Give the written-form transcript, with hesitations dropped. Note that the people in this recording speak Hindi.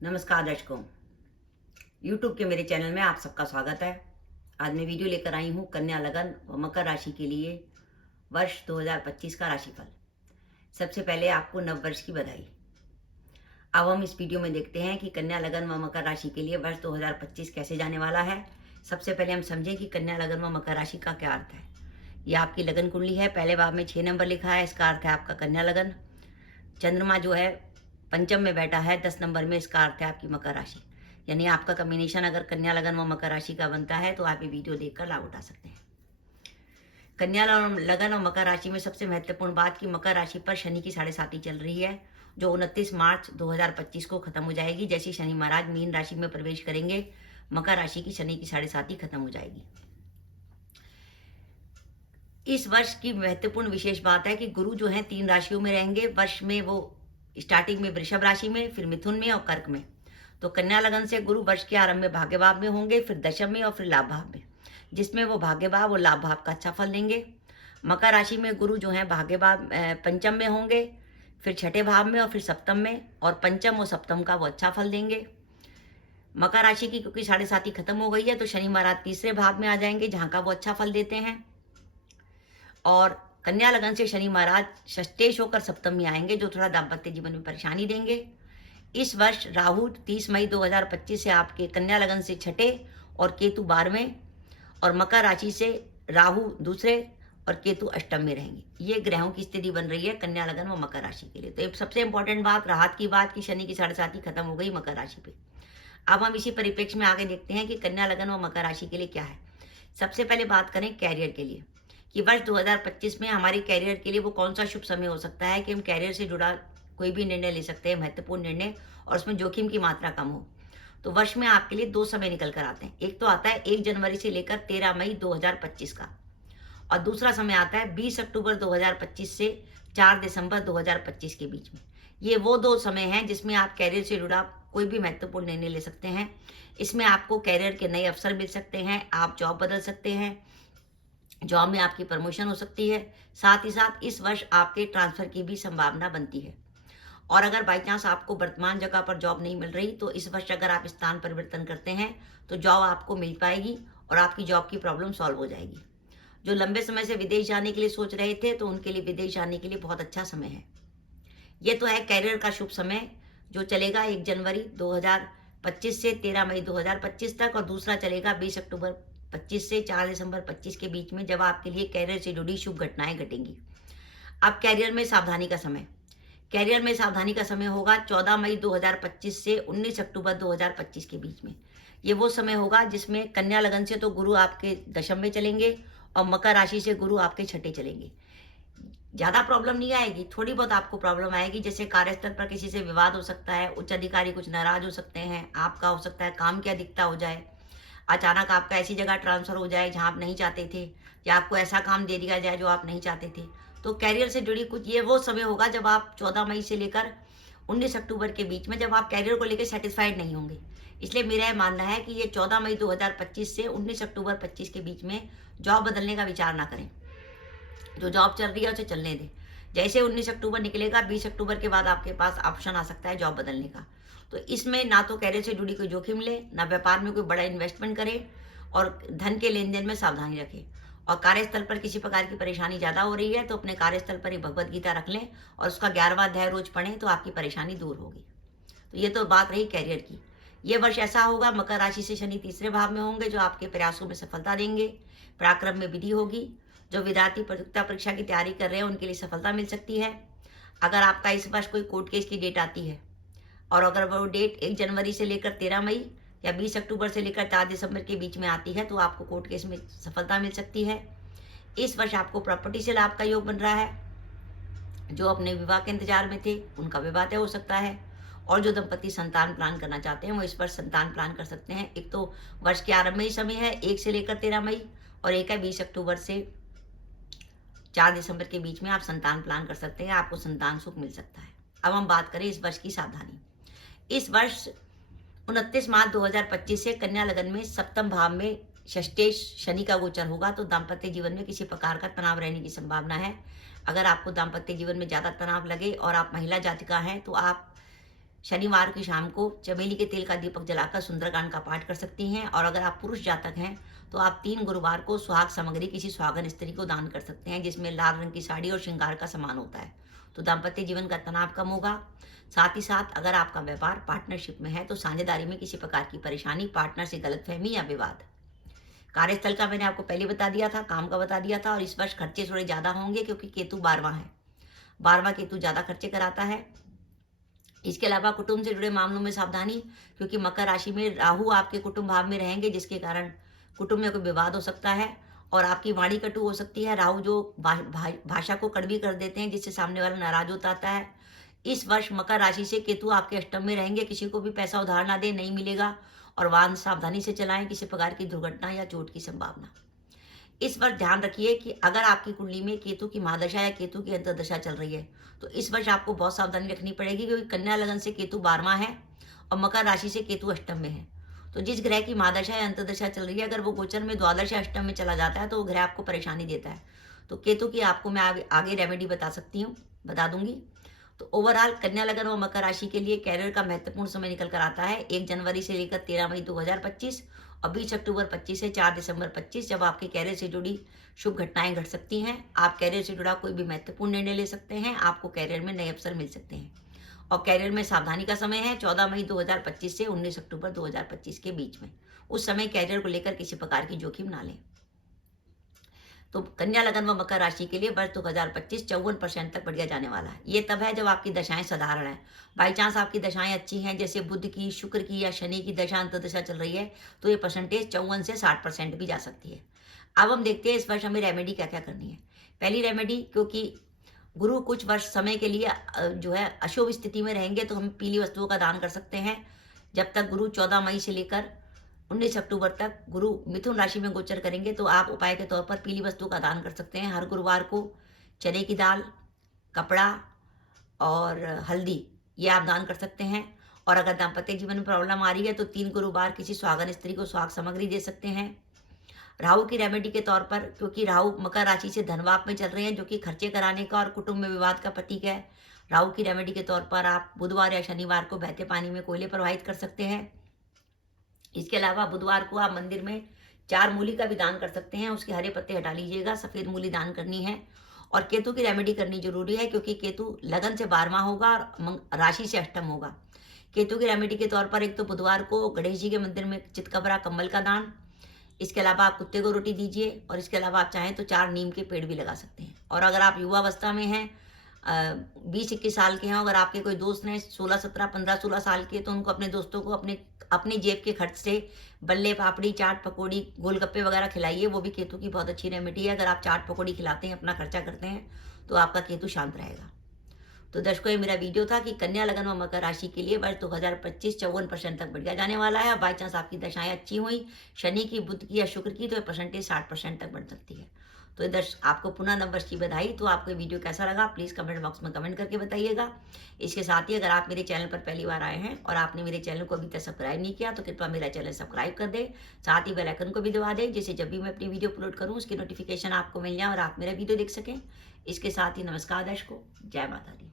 नमस्कार दर्शकों, YouTube के मेरे चैनल में आप सबका स्वागत है। आज मैं वीडियो लेकर आई हूँ कन्या लगन व मकर राशि के लिए वर्ष 2025 का राशिफल। सबसे पहले आपको नव वर्ष की बधाई। अब हम इस वीडियो में देखते हैं कि कन्या लगन व मकर राशि के लिए वर्ष 2025 कैसे जाने वाला है। सबसे पहले हम समझें कि कन्या लगन व मकर राशि का क्या अर्थ है। ये आपकी लगन कुंडली है। पहले भाव में 6 नंबर लिखा है, इसका अर्थ है आपका कन्या लगन। चंद्रमा जो है पंचम में बैठा है 10 नंबर में, इसका अर्थ है आपकी मकर राशि। यानी आपका कॉम्बिनेशन अगर कन्या लगन व मकर राशि का बनता है तो आप ये वीडियो देखकर लाभ उठा सकते हैं। कन्या लगन और मकर राशि में सबसे महत्वपूर्ण बात कि मकर राशि पर शनि की 7.5 चल रही है, जो 29 मार्च 2025 को खत्म हो जाएगी। जैसे शनि महाराज मीन राशि में प्रवेश करेंगे, मकर राशि की शनि की 7.5 खत्म हो जाएगी। इस वर्ष की महत्वपूर्ण विशेष बात है कि गुरु जो है 3 राशियों में रहेंगे। वर्ष में वो स्टार्टिंग में वृषभ राशि में, फिर मिथुन में और कर्क में। तो कन्या लगन से गुरु वर्ष के आरंभ में भाग्य भाव में होंगे, फिर दशम में और फिर लाभ भाव में, जिसमें वो भाग्य भाव और लाभ भाव का अच्छा फल देंगे। मकर राशि में गुरु जो है भाग्य भाव पंचम में होंगे, फिर छठे भाव में और फिर सप्तम में, और पंचम और सप्तम का वो अच्छा फल देंगे। मकर राशि की क्योंकि 7.5 खत्म हो गई है तो शनि महाराज तीसरे भाव में आ जाएंगे, जहाँ का वो अच्छा फल देते हैं। और कन्या लगन से शनि महाराज षष्ठेश होकर सप्तम में आएंगे, जो थोड़ा दाम्पत्य जीवन में परेशानी देंगे। इस वर्ष राहु 30 मई 2025 से आपके कन्या लगन से छठे और केतु 12वें, और मकर राशि से राहु दूसरे और केतु अष्टम में रहेंगे। ये ग्रहों की स्थिति बन रही है कन्या लगन व मकर राशि के लिए। तो एक सबसे इंपॉर्टेंट बात, राहत की बात कि शनि की 7.5 खत्म हो गई मकर राशि पे। अब हम इसी परिप्रेक्ष्य में आगे देखते हैं कि कन्या लगन व मकर राशि के लिए क्या है। सबसे पहले बात करें कैरियर के लिए कि वर्ष 2025 में हमारे कैरियर के लिए वो कौन सा शुभ समय हो सकता है कि हम कैरियर से जुड़ा कोई भी निर्णय ले सकते हैं, महत्वपूर्ण निर्णय, और उसमें जोखिम की मात्रा कम हो। तो वर्ष में आपके लिए 2 समय निकल कर आते हैं। एक तो आता है 1 जनवरी से लेकर 13 मई 2025 का, और दूसरा समय आता है 20 अक्टूबर 2025 से 4 दिसंबर 2025 के बीच में। ये वो 2 समय हैं जिसमें आप कैरियर से जुड़ा कोई भी महत्वपूर्ण निर्णय ले सकते हैं। इसमें आपको कैरियर के नए अवसर मिल सकते हैं, आप जॉब बदल सकते हैं, जॉब में आपकी प्रमोशन हो सकती है। साथ ही साथ इस वर्ष आपके ट्रांसफर की भी संभावना बनती है। और अगर बाई चांस आपको वर्तमान जगह पर जॉब नहीं मिल रही तो इस वर्ष अगर आप स्थान परिवर्तन करते हैं तो जॉब आपको मिल पाएगी और आपकी जॉब की प्रॉब्लम सॉल्व हो जाएगी। जो लंबे समय से विदेश जाने के लिए सोच रहे थे तो उनके लिए विदेश जाने के लिए बहुत अच्छा समय है। ये तो है कैरियर का शुभ समय, जो चलेगा 1 जनवरी 2025 से 13 मई 2025 तक, और दूसरा चलेगा 20 अक्टूबर 25 से 4 दिसंबर 25 के बीच में, जब आपके लिए कैरियर से जुड़ी शुभ घटनाएं घटेंगी। अब कैरियर में सावधानी का समय। कैरियर में सावधानी का समय होगा 14 मई 2025 से 19 अक्टूबर 2025 के बीच में। ये वो समय होगा जिसमें कन्या लगन से तो गुरु आपके दशम में चलेंगे और मकर राशि से गुरु आपके छठे चलेंगे। ज़्यादा प्रॉब्लम नहीं आएगी, थोड़ी बहुत आपको प्रॉब्लम आएगी, जैसे कार्यस्थल पर किसी से विवाद हो सकता है, उच्च अधिकारी कुछ नाराज हो सकते हैं, आपका हो सकता है काम की अधिकता हो जाए, अचानक आपका ऐसी जगह ट्रांसफ़र हो जाए जहाँ आप नहीं चाहते थे, या आपको ऐसा काम दे दिया जाए जो आप नहीं चाहते थे। तो कैरियर से जुड़ी कुछ ये वो समय होगा जब आप 14 मई से लेकर 19 अक्टूबर के बीच में, जब आप कैरियर को लेकर सेटिस्फाइड नहीं होंगे। इसलिए मेरा यह मानना है कि ये 14 मई 2025 से 19 अक्टूबर 25 के बीच में जॉब बदलने का विचार ना करें। जो जॉब चल रही है उसे चलने दें। जैसे 19 अक्टूबर निकलेगा, 20 अक्टूबर के बाद आपके पास ऑप्शन आ सकता है जॉब बदलने का। तो इसमें ना तो कैरियर से जुड़ी कोई जोखिम ले, ना व्यापार में कोई बड़ा इन्वेस्टमेंट करें, और धन के लेन देन में सावधानी रखें। और कार्यस्थल पर किसी प्रकार की परेशानी ज़्यादा हो रही है तो अपने कार्यस्थल पर ही भगवत गीता रख लें और उसका 11वां अध्याय रोज पढ़ें, तो आपकी परेशानी दूर होगी। तो ये तो बात रही कैरियर की। ये वर्ष ऐसा होगा, मकर राशि से शनि तीसरे भाव में होंगे, जो आपके प्रयासों में सफलता देंगे। पराक्रम में वृद्धि होगी। जो विद्यार्थी प्रतियोगिता परीक्षा की तैयारी कर रहे हैं उनके लिए सफलता मिल सकती है। अगर आपका इस वर्ष कोई कोर्ट केस की डेट आती है, और अगर वो डेट 1 जनवरी से लेकर 13 मई या 20 अक्टूबर से लेकर 4 दिसंबर के बीच में आती है, तो आपको कोर्ट केस में सफलता मिल सकती है। इस वर्ष आपको प्रॉपर्टी से लाभ का योग बन रहा है। जो अपने विवाह के इंतजार में थे उनका विवाह तय हो सकता है, और जो दंपति संतान प्लान करना चाहते हैं वो इस वर्ष संतान प्लान कर सकते हैं। एक तो वर्ष के आरंभ में ही समय है, 1 से लेकर 13 मई, और एक है 20 अक्टूबर से 4 दिसंबर के बीच में आप संतान प्लान कर सकते हैं, आपको संतान सुख मिल सकता है। अब हम बात करें इस वर्ष की सावधानी। इस वर्ष 29 मार्च 2025 से कन्या लगन में सप्तम भाव में षष्ठेश शनि का गोचर होगा, तो दाम्पत्य जीवन में किसी प्रकार का तनाव रहने की संभावना है। अगर आपको दाम्पत्य जीवन में ज़्यादा तनाव लगे और आप महिला जातिका हैं तो आप शनिवार की शाम को चमेली के तेल का दीपक जलाकर सुंदरकांड का पाठ कर सकती हैं। और अगर आप पुरुष जातक हैं तो आप 3 गुरुवार को सुहाग सामग्री किसी सुहागन स्त्री को दान कर सकते हैं, जिसमें लाल रंग की साड़ी और श्रृंगार का सामान होता है। तो दाम्पत्य जीवन का तनाव कम होगा। साथ ही साथ अगर आपका व्यापार पार्टनरशिप में है तो साझेदारी में किसी प्रकार की परेशानी, पार्टनर से गलतफहमी या विवाद। कार्यस्थल का मैंने आपको पहले बता दिया था, काम का बता दिया था। और इस वर्ष खर्चे थोड़े ज्यादा होंगे क्योंकि केतु 12वां है। 12वां केतु ज्यादा खर्चे कराता है। इसके अलावा कुटुंब से जुड़े मामलों में सावधानी, क्योंकि मकर राशि में राहु आपके कुटुंब भाव में रहेंगे, जिसके कारण कुटुंब में कोई विवाद हो सकता है और आपकी वाणी कटु हो सकती है। राहु जो भाषा को कड़वी कर देते हैं, जिससे सामने वाला नाराज होता है। इस वर्ष मकर राशि से केतु आपके अष्टम में रहेंगे। किसी को भी पैसा उधार ना दे, नहीं मिलेगा। और वाहन सावधानी से चलाएं, किसी प्रकार की दुर्घटना या चोट की संभावना। इस वर्ष ध्यान रखिए कि अगर आपकी कुंडली में केतु की महादशा या केतु की अंतर्दशा चल रही है तो इस वर्ष आपको बहुत सावधानी रखनी पड़ेगी, क्योंकि कन्या लगन से केतु 12वां है और मकर राशि से केतु अष्टम में है। तो जिस ग्रह की महादशा या अंतर्दशा चल रही है, अगर वो गोचर में द्वादश या अष्टम में चला जाता है तो वो ग्रह आपको परेशानी देता है। तो केतु की आपको मैं आगे रेमेडी बता दूंगी। तो ओवरऑल कन्या लगन व मकर राशि के लिए कैरियर का महत्वपूर्ण समय निकल कर आता है 1 जनवरी से लेकर 13 मई 2025 और 20 अक्टूबर 25 से 4 दिसंबर 25, जब आपके कैरियर से जुड़ी शुभ घटनाएं घट सकती हैं। आप कैरियर से जुड़ा कोई भी महत्वपूर्ण निर्णय ले सकते हैं। आपको कैरियर में नए अवसर मिल सकते हैं। और कैरियर में सावधानी का समय है 14 मई 2025 से 19 अक्टूबर 2025 के बीच में। उस समय कैरियर को लेकर किसी प्रकार की जोखिम ना लें। तो कन्या लगन व मकर राशि के लिए वर्ष 2025 54% तक बढ़िया जाने वाला है। ये तब है जब आपकी दशाएं साधारण है। बाई चांस आपकी दशाएं अच्छी हैं, जैसे बुध की, शुक्र की या शनि की दशा अंतर्दशा चल रही है, तो ये परसेंटेज 54 से 60% भी जा सकती है। अब हम देखते हैं इस वर्ष हमें रेमेडी क्या क्या करनी है। पहली रेमेडी, क्योंकि गुरु कुछ वर्ष समय के लिए जो है अशुभ स्थिति में रहेंगे, तो हम पीली वस्तुओं का दान कर सकते हैं। जब तक गुरु 14 मई से लेकर 19 अक्टूबर तक गुरु मिथुन राशि में गोचर करेंगे, तो आप उपाय के तौर पर पीली वस्तु का दान कर सकते हैं। हर गुरुवार को चने की दाल, कपड़ा और हल्दी, ये आप दान कर सकते हैं। और अगर दाम्पत्य जीवन में प्रॉब्लम आ रही है तो 3 गुरुवार किसी सुहागन स्त्री को सुहाग सामग्री दे सकते हैं। राहु की रेमेडी के तौर पर, क्योंकि राहु मकर राशि से धनवाप में चल रहे हैं, जो कि खर्चे कराने का और कुटुंब में विवाद का प्रतीक है। राहु की रेमेडी के तौर पर आप बुधवार या शनिवार को बहते पानी में कोयले प्रवाहित कर सकते हैं। इसके अलावा बुधवार को आप मंदिर में 4 मूली का भी दान कर सकते हैं। उसके हरे पत्ते हटा लीजिएगा, सफेद मूली दान करनी है। और केतु की रेमेडी करनी जरूरी है, क्योंकि केतु लगन से 12वां होगा और राशि से अष्टम होगा। केतु की रेमेडी के तौर पर एक तो बुधवार को गणेश जी के मंदिर में चितकबरा कंबल का दान। इसके अलावा आप कुत्ते को रोटी दीजिए। और इसके अलावा आप चाहें तो 4 नीम के पेड़ भी लगा सकते हैं। और अगर आप युवावस्था में हैं, 20-21 साल के हैं, अगर आपके कोई दोस्त हैं 16, 17, 15, 16 साल के, तो उनको अपने दोस्तों को अपने जेब के खर्च से बल्ले, पापड़ी, चाट, पकौड़ी, गोलगप्पे वगैरह खिलाइए। वो भी केतु की बहुत अच्छी रेमेडी है। अगर आप चाट पकौड़ी खिलाते हैं, अपना खर्चा करते हैं, तो आपका केतु शांत रहेगा। तो दर्शकों, ये मेरा वीडियो था कि कन्या लगन व मकर राशि के लिए वर्ष 2025 54% तक बढ़िया जाने वाला है। बाई चांस आपकी दशाएं अच्छी हुई, शनि की, बुध की या शुक्र की, तो ये परसेंटेज 60% तक बढ़ सकती है। तो दर्शक, आपको पुनः नववर्ष की बधाई। तो आपको वीडियो कैसा लगा प्लीज़ कमेंट बॉक्स में कमेंट करके बताइएगा। इसके साथ ही अगर आप मेरे चैनल पर पहली बार आए हैं और आपने मेरे चैनल को अभी तक सब्सक्राइब नहीं किया, तो कृपया मेरा चैनल सब्सक्राइब कर दें। साथ ही बेल आइकन को भी दबा दें, जिससे जब भी मैं अपनी वीडियो अपलोड करूँ उसकी नोटिफिकेशन आपको मिल जाए और आप मेरा वीडियो देख सकें। इसके साथ ही नमस्कार दर्शकों, जय माता दी।